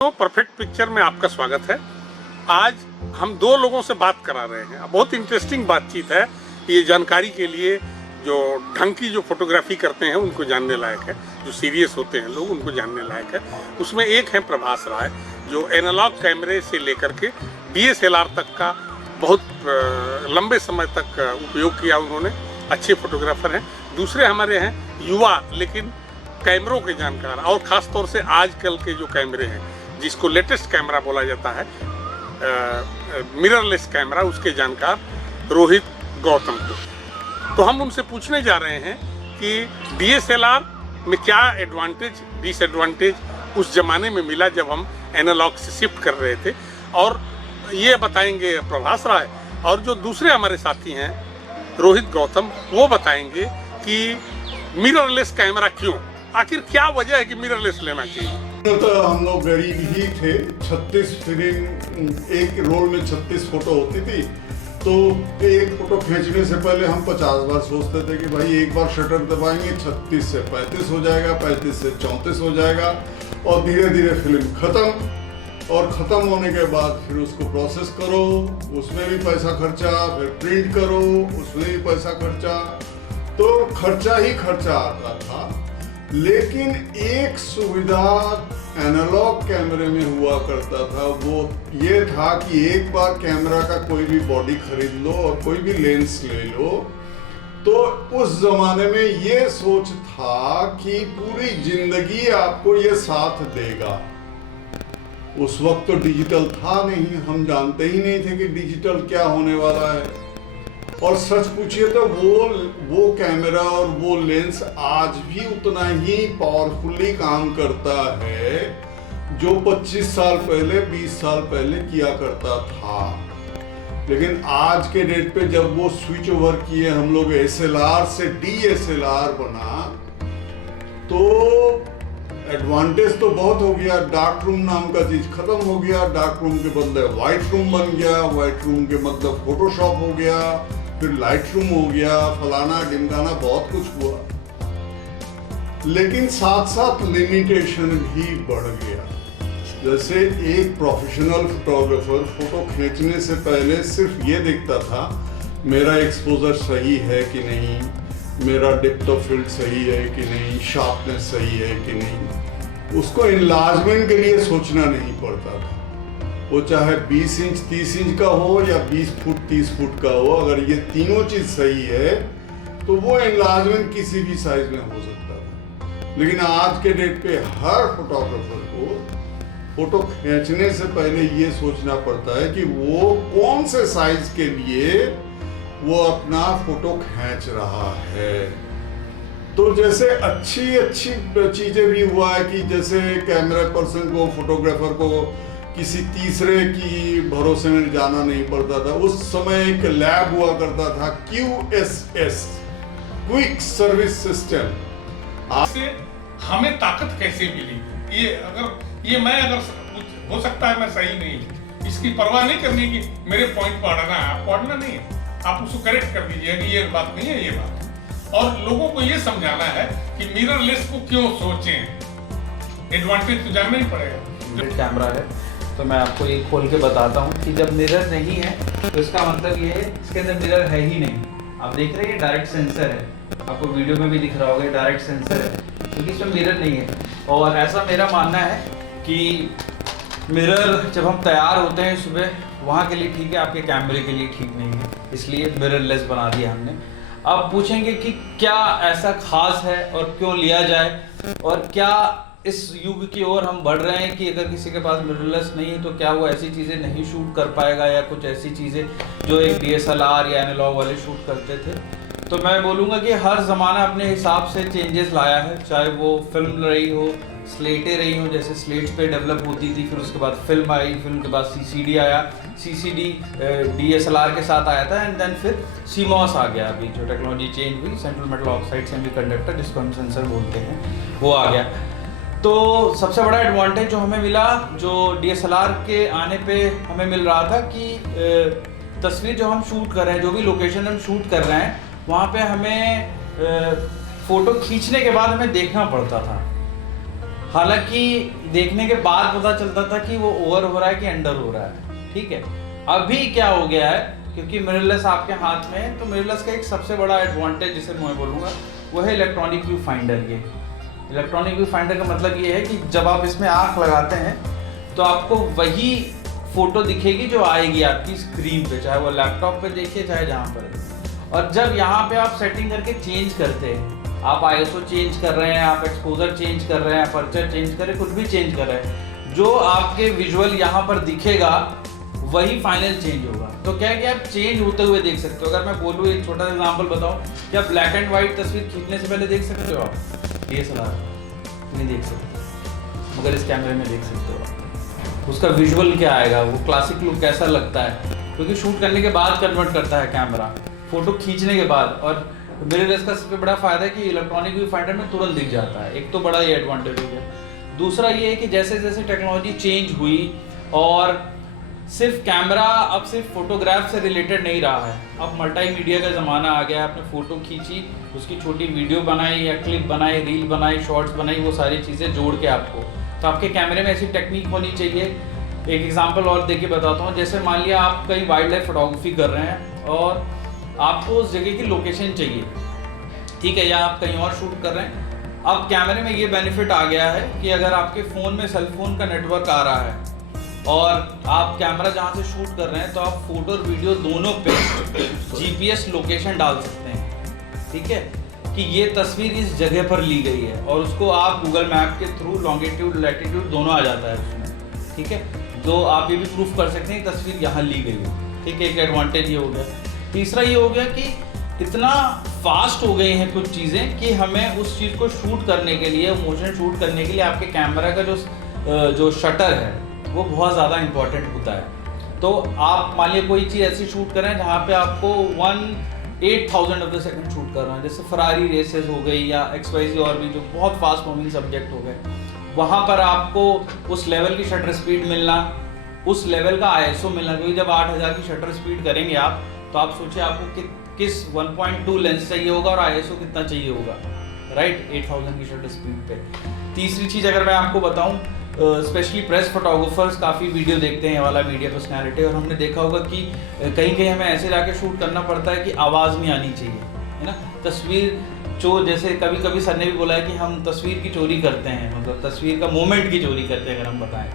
तो perfect picture में आपका स्वागत है। आज हम दो लोगों से बात करा रहे हैं। बहुत इंटरेस्टिंग बातचीत है। ये जानकारी के लिए जो ढंग की जो फोटोग्राफी करते हैं उनको जानने लायक है, जो सीरियस होते हैं लोग उनको जानने लायक है। उसमें एक है प्रभास राय, जो एनालॉग कैमरे से लेकर के DSLR तक का बहुत लंबे समय तक उपयोग किया उन्होंने, अच्छे फोटोग्राफर हैं। दूसरे हमारे हैं युवा लेकिन कैमरों के जानकार, और ख़ास तौर से आजकल के जो कैमरे हैं जिसको लेटेस्ट कैमरा बोला जाता है, मिररलेस कैमरा, उसके जानकार रोहित गौतम को। तो हम उनसे पूछने जा रहे हैं कि DSLR में क्या एडवांटेज डिसएडवांटेज उस ज़माने में मिला जब हम एनालॉग से शिफ्ट कर रहे थे, और ये बताएंगे प्रभास राय। और जो दूसरे हमारे साथी हैं रोहित गौतम, वो बताएंगे कि मिररलेस कैमरा क्यों, आखिर क्या वजह है कि मिररलेस लेना चाहिए। तो हम लोग गरीब ही थे। 36 फिल्म, एक रोल में 36 फोटो होती थी, तो एक फोटो खींचने से पहले हम 50 बार सोचते थे कि भाई एक बार शटर दबाएंगे 36 से 35 हो जाएगा, 35 से 34 हो जाएगा, और धीरे धीरे फिल्म खत्म। और ख़त्म होने के बाद फिर उसको प्रोसेस करो, उसमें भी पैसा खर्चा, फिर प्रिंट करो, उसमें भी पैसा खर्चा, तो खर्चा ही खर्चा आता था। लेकिन एक सुविधा एनालॉग कैमरे में हुआ करता था, वो ये था कि एक बार कैमरा का कोई भी बॉडी खरीद लो और कोई भी लेंस ले लो, तो उस जमाने में ये सोच था कि पूरी जिंदगी आपको ये साथ देगा। उस वक्त तो डिजिटल था नहीं, हम जानते ही नहीं थे कि डिजिटल क्या होने वाला है। और सच पूछिए तो वो कैमरा और वो लेंस आज भी उतना ही पावरफुली काम करता है जो 25 साल पहले 20 साल पहले किया करता था। लेकिन आज के डेट पे जब वो स्विच ओवर किए हम लोग, SLR से DSLR बना, तो एडवांटेज तो बहुत हो गया। डार्क रूम नाम का चीज खत्म हो गया, डार्क रूम के बदले व्हाइट रूम बन गया, व्हाइट रूम के मतलब फोटोशॉप हो गया, फिर लाइट रूम हो गया, फलाना ढिमकाना बहुत कुछ हुआ। लेकिन साथ साथ लिमिटेशन भी बढ़ गया। जैसे एक प्रोफेशनल फोटोग्राफर फोटो खींचने से पहले सिर्फ ये देखता था मेरा एक्सपोजर सही है कि नहीं, मेरा डेप्थ ऑफ फील्ड सही है कि नहीं, शार्पनेस सही है कि नहीं। उसको इनलार्जमेंट के लिए सोचना नहीं पड़ता था, वो चाहे 20 इंच 30 इंच का हो या 20 फुट 30 फुट का हो, अगर ये तीनों चीज सही है तो वो एनलार्जमेंट किसी भी साइज में हो सकता था। लेकिन आज के डेट पे हर फोटोग्राफर को फोटो खींचने से पहले ये सोचना पड़ता है कि वो कौन से साइज के लिए वो अपना फोटो खींच रहा है। तो जैसे अच्छी चीजें भी हुआ है कि जैसे कैमरा पर्सन को, फोटोग्राफर को किसी तीसरे की भरोसे में जाना नहीं पड़ता था। उस समय एक लैब हुआ करता था, QSS, क्विक सर्विस सिस्टम। आपसे हमें ताकत कैसे मिली, ये मैं हो सकता है मैं सही नहीं, इसकी परवाह नहीं करनी कि मेरे पॉइंट पढ़ना है, पढ़ना नहीं है, आप उसको करेक्ट कर दीजिए कि ये बात नहीं है, ये बात। और लोगों को ये समझाना है कि मिररलेस को क्यों सोचें, एडवांटेज तो जानना ही पड़ेगा। कैमरा है तो मैं आपको ये खोल के बताता हूँ कि जब मिरर नहीं है तो इसका मतलब ये है इसके अंदर मिरर है ही नहीं। आप देख रहे हैं डायरेक्ट सेंसर है, आपको वीडियो में भी दिख रहा होगा डायरेक्ट सेंसर है, क्योंकि इसमें मिरर नहीं है। और ऐसा मेरा मानना है कि मिरर जब हम तैयार होते हैं सुबह, वहाँ के लिए ठीक है, आपके कैमरे के लिए ठीक नहीं है, इसलिए मिररलेस बना दिया हमने। अब पूछेंगे कि क्या ऐसा खास है और क्यों लिया जाए, और क्या इस युग की ओर हम बढ़ रहे हैं कि अगर किसी के पास मिररलेस नहीं है तो क्या वो ऐसी चीज़ें नहीं शूट कर पाएगा, या कुछ ऐसी चीज़ें जो एक DSLR या एनालॉग वाले शूट करते थे। तो मैं बोलूँगा कि हर ज़माना अपने हिसाब से चेंजेस लाया है, चाहे वो फिल्म रही हो, स्लेटें रही हो, जैसे स्लेट्स पे डेवलप होती थी, फिर उसके बाद फिल्म आई, फिल्म के बाद CCD आया, CCD DSLR के साथ आया था, एंड देन फिर CMOS आ गया। अभी जो टेक्नोलॉजी चेंज हुई, सेंट्रल मेटल ऑक्साइड सेमीकंडक्टर, जिसको हम सेंसर बोलते हैं, वो आ गया। तो सबसे बड़ा एडवांटेज जो हमें मिला, जो DSLR के आने पे हमें मिल रहा था, कि तस्वीर जो हम शूट कर रहे हैं, जो भी लोकेशन हम शूट कर रहे हैं, वहाँ पे हमें फ़ोटो खींचने के बाद हमें देखना पड़ता था हालांकि देखने के बाद पता चलता था कि वो ओवर हो रहा है कि अंडर हो रहा है, ठीक है। अभी क्या हो गया है, क्योंकि मिररलेस आपके हाथ में है, तो मिररलेस का एक सबसे बड़ा एडवांटेज जिसे मैं बोलूँगा वो है इलेक्ट्रॉनिक व्यू फाइंडर। ये इलेक्ट्रॉनिक व्यू फाइंडर का मतलब ये है कि जब आप इसमें आँख लगाते हैं तो आपको वही फोटो दिखेगी जो आएगी आपकी स्क्रीन पे, चाहे वो लैपटॉप पे देखिए चाहे जहाँ पर। और जब यहाँ पे आप सेटिंग करके चेंज करते हैं, आप आईएसओ चेंज कर रहे हैं, आप एक्सपोजर चेंज कर रहे हैं, अपर्चर चेंज कर रहे हैं, कुछ भी चेंज कर रहे हैं, जो आपके विजुअल यहाँ पर दिखेगा वही फाइनल चेंज होगा। तो क्या है कि आप चेंज होते हुए देख सकते हो। अगर मैं बोलूँ एक छोटा सा एग्जाम्पल बताऊँ, क्या ब्लैक एंड व्हाइट तस्वीर खींचने से पहले देख सकते हो आप? DSLR नहीं देख सकते, मगर इस कैमरे में देख सकते हो आप। उसका विजुअल क्या आएगा, वो क्लासिक लुक कैसा लगता है, क्योंकि शूट करने के बाद कन्वर्ट करता है कैमरा, फोटो खींचने के बाद। और मिररलेस का सबसे बड़ा फायदा है कि इलेक्ट्रॉनिक व्यू फाइंडर में तुरंत दिख जाता है। एक तो बड़ा ये एडवांटेज हो गया। दूसरा ये है कि जैसे जैसे टेक्नोलॉजी चेंज हुई और सिर्फ कैमरा अब सिर्फ फोटोग्राफ से रिलेटेड नहीं रहा है, अब मल्टीमीडिया का ज़माना आ गया। आपने फ़ोटो खींची, उसकी छोटी वीडियो बनाई या क्लिप बनाई, रील बनाई, शॉर्ट्स बनाई, वो सारी चीज़ें जोड़ के आपको, तो आपके कैमरे में ऐसी टेक्निक होनी चाहिए। एक एग्जांपल और देके बताता हूँ। जैसे मान लिया आप कहीं वाइल्ड लाइफ फोटोग्राफी कर रहे हैं और आपको उस जगह की लोकेशन चाहिए, ठीक है, या आप कहीं और शूट कर रहे हैं। अब कैमरे में ये बेनिफिट आ गया है कि अगर आपके फ़ोन में सेलफोन का नेटवर्क आ रहा है और आप कैमरा जहाँ से शूट कर रहे हैं, तो आप फोटो और वीडियो दोनों पे GPS लोकेशन डाल सकते हैं, ठीक है, कि ये तस्वीर इस जगह पर ली गई है, और उसको आप गूगल मैप के थ्रू लॉन्गिट्यूड लैटिट्यूड दोनों आ जाता है उसमें, ठीक है। तो आप ये भी प्रूफ कर सकते हैं कि तस्वीर यहाँ ली गई है, ठीक है। एक एडवांटेज ये हो गया। तीसरा ये हो गया कि इतना फास्ट हो गई हैं कुछ चीज़ें कि हमें उस चीज़ को शूट करने के लिए, मोशन शूट करने के लिए आपके कैमरा का जो शटर है वो बहुत ज़्यादा इंपॉर्टेंट होता है। तो आप मान लीजिए कोई चीज़ ऐसी शूट करें जहाँ पे आपको 1/8000 ऑफ द सेकंड शूट कर रहे हैं, जैसे फरारी रेसेस हो गई या XYZ और भी जो बहुत फास्ट मूविंग सब्जेक्ट हो गए, वहाँ पर आपको उस लेवल की शटर स्पीड मिलना, उस लेवल का ISO मिलना, क्योंकि जब 8000 की शटर स्पीड करेंगे आप, तो आप सोचिए आपको किस 1.2 लेंस चाहिए होगा और ISO कितना चाहिए होगा, राइट, 8000 की शटर स्पीड पे। तीसरी चीज़ अगर मैं आपको बताऊं, स्पेशली प्रेस फोटोग्राफर्स काफ़ी वीडियो देखते हैं ये वाला मीडिया पर्सनैलिटी, और हमने देखा होगा कि कहीं कहीं हमें ऐसे जाके शूट करना पड़ता है कि आवाज़ नहीं आनी चाहिए, है ना। तस्वीर चोर, जैसे कभी कभी सर ने भी बोला है कि हम तस्वीर की चोरी करते हैं, मतलब तस्वीर का मोमेंट की चोरी करते हैं अगर हम बताएं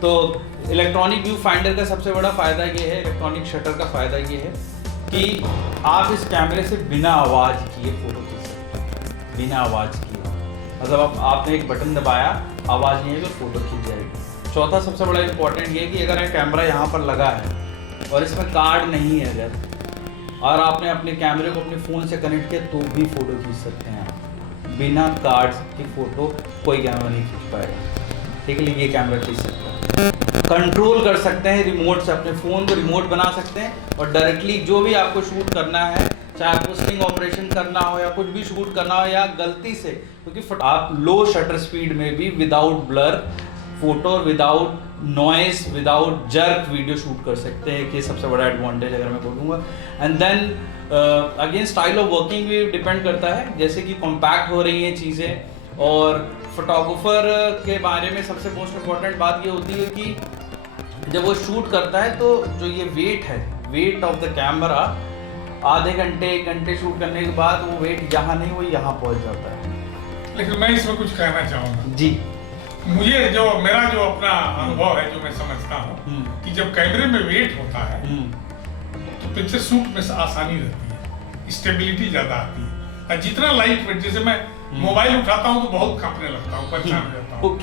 तो इलेक्ट्रॉनिक व्यू फाइंडर का सबसे बड़ा फ़ायदा ये है, इलेक्ट्रॉनिक शटर का फ़ायदा ये है कि आप इस कैमरे से बिना आवाज़ किए फ़ोटो खींच सकते हैं, बिना आवाज़ किए। मतलब आपने एक बटन दबाया, आवाज़ नहीं है तो फ़ोटो खींच जाएगी। चौथा सबसे बड़ा इंपॉर्टेंट ये है कि अगर कैमरा यहाँ पर लगा है और इसमें कार्ड नहीं है अगर, और आपने अपने कैमरे को अपने फ़ोन से कनेक्ट किया, तो भी फ़ोटो खींच सकते हैं आप। बिना कार्ड की फ़ोटो कोई कैमरा नहीं खींच पाएगा, ठीक है, लेकिन ये कैमरा खींच सकता है। कंट्रोल कर सकते हैं रिमोट से, अपने फ़ोन को रिमोट बना सकते हैं और डायरेक्टली जो भी आपको शूट करना है, चाहे आपको स्टिंग ऑपरेशन करना हो या कुछ भी शूट करना हो, या गलती से, क्योंकि आप लो शटर स्पीड में भी without blur photo, without noise, without jerk video shoot कर सकते हैं, कि सबसे बड़ा एडवांटेज अगर मैं बोलूँगा। And then again style of working भी डिपेंड करता है, जैसे कि कॉम्पैक्ट हो रही हैं चीज़ें। और फोटोग्राफर के बारे में सबसे मोस्ट इम्पॉर्टेंट बात ये होती है कि जब वो शूट करता है तो जो ये वेट है, वेट ऑफ द कैमरा, आधे घंटे 1 घंटे शूट करने के बाद वो वेट यहाँ नहीं, वो यहाँ पहुँच जाता है। लेकिन मैं इसमें कुछ कहना चाहूँगा जी। मुझे मेरा जो अपना अनुभव है, जो मैं समझता हूँ कि जब कैमरे में वेट होता है तो पिक्चर शूट में आसानी रहती है, स्टेबिलिटी ज़्यादा आती है। और जितना लाइट वेट, जैसे मैं मोबाइल उठाता हूँ तो बहुत कांपने लगता हूँ, परेशान हो जाता हूँ।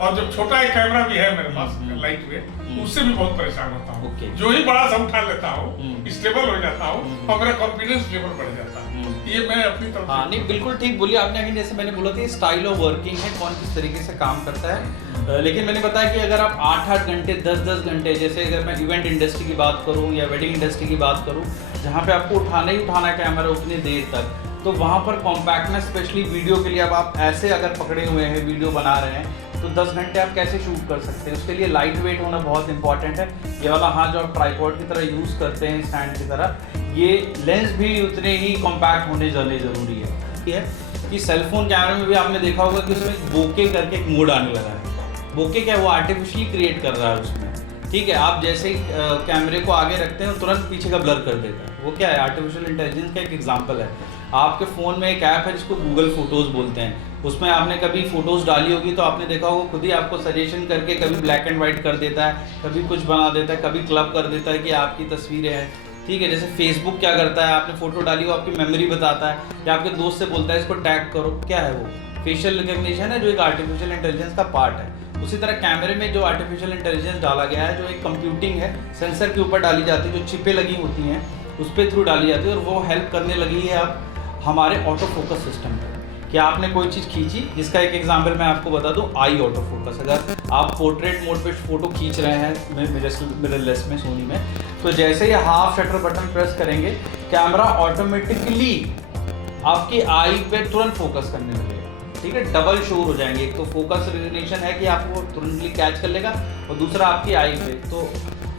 और जब छोटा एक कैमरा भी है मेरे पास लाइट वेट, उससे भी बहुत परेशान होता हूँ। जो ही बड़ा सा उठा लेता हूँ, स्टेबल हो जाता हूँ और मेरा कॉन्फिडेंस लेवल बढ़ जाता है। ये मैं अपनी तरफ हाँ, नहीं बिल्कुल ठीक बोलिए आपने। अभी जैसे मैंने बोला था, स्टाइल ऑफ वर्किंग है, कौन किस तरीके से काम करता है। लेकिन मैंने बताया कि अगर आप 8-8 घंटे 10-10 घंटे, जैसे अगर मैं इवेंट इंडस्ट्री की बात करूँ या वेडिंग इंडस्ट्री की बात करूँ, जहाँ पे आपको उठाना ही उठाना कैमरा उतनी देर तक, तो वहाँ पर कॉम्पैक्टनेस, स्पेशली वीडियो के लिए, अब आप ऐसे अगर पकड़े हुए हैं वीडियो बना रहे हैं, तो 10 घंटे आप कैसे शूट कर सकते हैं। उसके लिए लाइट वेट होना बहुत इंपॉर्टेंट है। ये वाला हाथ जो आप ट्राइपॉड की तरह यूज़ करते हैं, स्टैंड की तरह, ये लेंस भी उतने ही कॉम्पैक्ट होने जाने ज़रूरी है। कि सेलफोन कैमरे में भी आपने देखा होगा कि उसमें बोके करके एक मोड आने लगा है। बोके क्या है, वो आर्टिफिशियली क्रिएट कर रहा है उसमें, ठीक है। आप जैसे ही कैमरे को आगे रखते हैं तुरंत पीछे का ब्लर कर देता है। वो क्या है, आर्टिफिशियल इंटेलिजेंस का एक एग्जांपल है। आपके फ़ोन में एक ऐप है जिसको गूगल फोटोज़ बोलते हैं, उसमें आपने कभी फ़ोटोज़ डाली होगी तो आपने देखा होगा खुद ही आपको सजेशन करके कभी ब्लैक एंड वाइट कर देता है, कभी कुछ बना देता है, कभी क्लब कर देता है कि आपकी तस्वीरें हैं, ठीक है। जैसे फेसबुक क्या करता है, आपने फ़ोटो डाली वो आपकी मेमोरी बताता है या आपके दोस्त से बोलता है इसको टैग करो। क्या है वो, फेशियल रिकग्निशन है जो एक आर्टिफिशियल इंटेलिजेंस का पार्ट है। उसी तरह कैमरे में जो आर्टिफिशियल इंटेलिजेंस डाला गया है, जो एक कंप्यूटिंग है, सेंसर के ऊपर डाली जाती है, जो चिपें लगी होती हैं उस पर थ्रू डाली जाती है, और वो हेल्प करने लगी है अब हमारे ऑटो फोकस सिस्टम पर। कि आपने कोई चीज़ खींची, जिसका एक एग्जांपल मैं आपको बता दूं, आई ऑटो फोकस। अगर आप पोर्ट्रेट मोड पे फोटो खींच रहे हैं मिररलेस में, सोनी में, तो जैसे ही हाफ शटर बटन प्रेस करेंगे कैमरा ऑटोमेटिकली आपकी आई पे तुरंत फोकस करने लगेगा, ठीक है। डबल शोर हो जाएंगे, एक तो फोकस रिकग्निशन है कि आपको तुरंतली कैच कर लेगा, और दूसरा आपकी आई पे। तो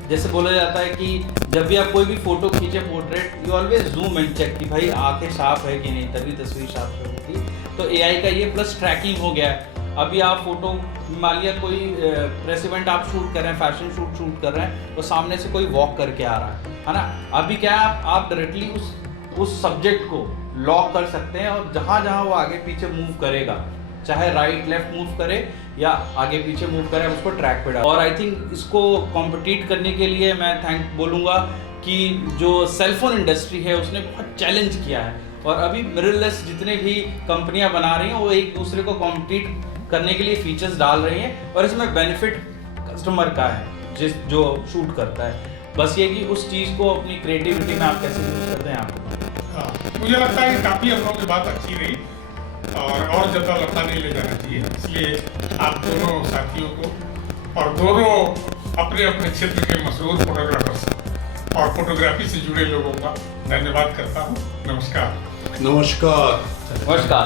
जैसे बोला जाता है कि जब भी आप कोई भी फोटो खींचे portrait, you always zoom and check कि भाई आंखें साफ है कि नहीं, तभी तस्वीर साफ होगी। तो एआई का ये प्लस ट्रैकिंग हो गया है। अभी आप फोटो, मान लिया कोई प्रेस इवेंट आप शूट कर रहे हैं, फैशन शूट कर रहे हैं, तो सामने से कोई वॉक करके आ रहा है ना, अभी क्या है, आप डायरेक्टली उस सब्जेक्ट को लॉक कर सकते हैं, और जहाँ जहाँ वो आगे पीछे मूव करेगा, चाहे राइट लेफ्ट मूव करे या आगे पीछे मूव करे, उसको ट्रैक पे डाल। और आई थिंक इसको कॉम्पिटिट करने के लिए मैं थैंक बोलूँगा कि जो सेलफोन इंडस्ट्री है उसने बहुत चैलेंज किया है, और अभी मिररलेस जितने भी कंपनियां बना रही हैं वो एक दूसरे को कॉम्पिटिट करने के लिए फीचर्स डाल रही हैं, और इसमें बेनिफिट कस्टमर का है जो शूट करता है। बस ये कि उस चीज़ को अपनी क्रिएटिविटी में आप कैसे यूज़ करते हैं आप। मुझे लगता है कि काफ़ी हम लोगों की बात अच्छी रही, और ज़्यादा लंबा नहीं ले जाना चाहिए, इसलिए आप दोनों साथियों को और दोनों अपने अपने क्षेत्र के मशहूर फोटोग्राफर्स और फोटोग्राफी से जुड़े लोगों का धन्यवाद करता हूँ। नमस्कार। नमस्कार। नमस्कार।